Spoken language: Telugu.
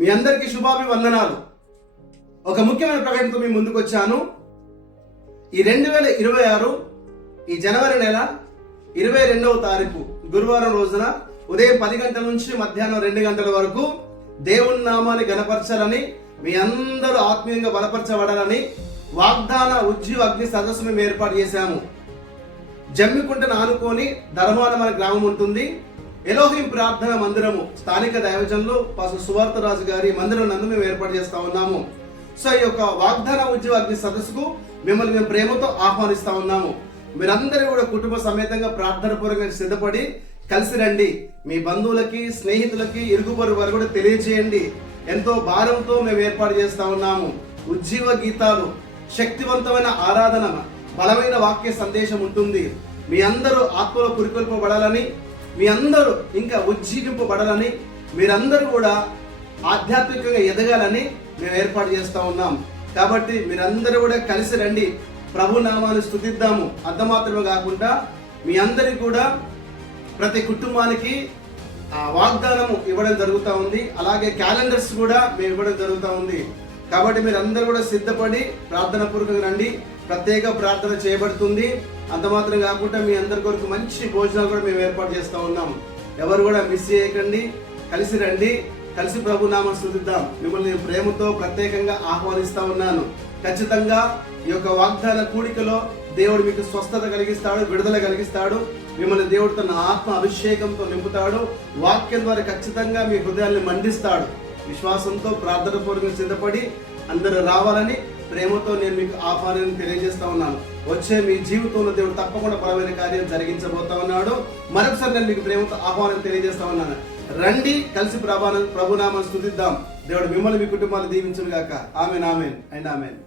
మీ అందరికీ శుభాభివందనాలు. ఒక ముఖ్యమైన ప్రకటనతో మీ ముందుకు వచ్చాను. ఈ 2026 ఈ జనవరి నెల 22వ తారీఖు గురువారం రోజున ఉదయం 10 గంటల నుంచి మధ్యాహ్నం 2 గంటల వరకు దేవుని నామాన్ని గణపరచాలని, మీ అందరూ ఆత్మీయంగా బలపరచబడాలని వాగ్దాన ఉజ్జీవ అగ్ని సదస్సు మేము ఏర్పాటు చేశాము. జమ్మికుంటను ఆనుకొని ధర్మానం అనే గ్రామం ఉంటుంది. ఎలోహిం ప్రార్థన మందిరము స్థానిక దైవజనులు పాస్టర్ సువార్త రాజు గారి మందిరం నందు మేము ఏర్పాటు చేస్తా ఉన్నాము. సో ఈ యొక్క వాగ్దాన ఉజ్జీవ అగ్ని సదస్సుకు మిమ్మల్ని మేము ప్రేమతో ఆహ్వానిస్తా ఉన్నాము. మీరందరూ కూడా కుటుంబ సమేతంగా ప్రార్థన పూర్వకంగా సిద్ధపడి కలిసి రండి. మీ బంధువులకి, స్నేహితులకి, ఇరుగు పొరుగు వారు కూడా తెలియజేయండి. ఎంతో భారంతో మేము ఏర్పాటు చేస్తా ఉన్నాము. ఉజ్జీవ గీతాలు, శక్తివంతమైన ఆరాధన, బలమైన వాక్య సందేశం ఉంటుంది. మీ అందరూ ఆత్మలో పురికొల్పబడాలని, మీ అందరూ ఇంకా ఉజ్జీవింపబడాలని, మీరందరూ కూడా ఆధ్యాత్మికంగా ఎదగాలని మేము ఏర్పాటు చేస్తా ఉన్నాం. కాబట్టి మీరందరూ కూడా కలిసి రండి, ప్రభు నామాన్ని స్తుతిద్దాము. అంత మాత్రమే కాకుండా మీ అందరికి కూడా ప్రతి కుటుంబానికి వాగ్దానము ఇవ్వడం జరుగుతూ ఉంది. అలాగే క్యాలెండర్స్ కూడా మేము ఇవ్వడం జరుగుతూ ఉంది. కాబట్టి మీరు అందరూ కూడా సిద్ధపడి ప్రార్థన పూర్వకంగా రండి. ప్రత్యేక ప్రార్థన చేయబడుతుంది. అంత మాత్రం కాకుండా మీ అందరి కొరకు మంచి భోజనాలు కూడా మేము ఏర్పాటు చేస్తూ ఉన్నాం. ఎవరు కూడా మిస్ చేయకండి, కలిసి రండి, కలిసి ప్రభు నామం స్తుతిద్దాం. మిమ్మల్ని ప్రేమతో ప్రత్యేకంగా ఆహ్వానిస్తా ఉన్నాను. ఖచ్చితంగా ఈ యొక్క వాగ్దాన కూడికలో దేవుడు మీకు స్వస్థత కలిగిస్తాడు, విడుదల కలిగిస్తాడు. మిమ్మల్ని దేవుడు తన ఆత్మ అభిషేకంతో నింపుతాడు. వాక్యం ద్వారా ఖచ్చితంగా మీ హృదయాన్ని మండిస్తాడు. విశ్వాసంతో ప్రార్థన పూర్వకంగా సిద్ధపడి అందరూ రావాలని ప్రేమతో నేను మీకు ఆహ్వానం తెలియజేస్తా ఉన్నాను. వచ్చే మీ జీవితంలో దేవుడు తప్పకుండా బలమైన కార్యం జరిగించబోతా ఉన్నాడు. మరొకసారి నేను మీకు ప్రేమతో ఆహ్వానం తెలియజేస్తా ఉన్నాను. రండి, కలిసి ప్రభునామాన్ని స్తుతిద్దాం. దేవుడు మిమ్మల్ని, మీ కుటుంబాన్ని దీవించును గాక. ఆమేన్, ఆమేన్ అండ్ ఆమేన్.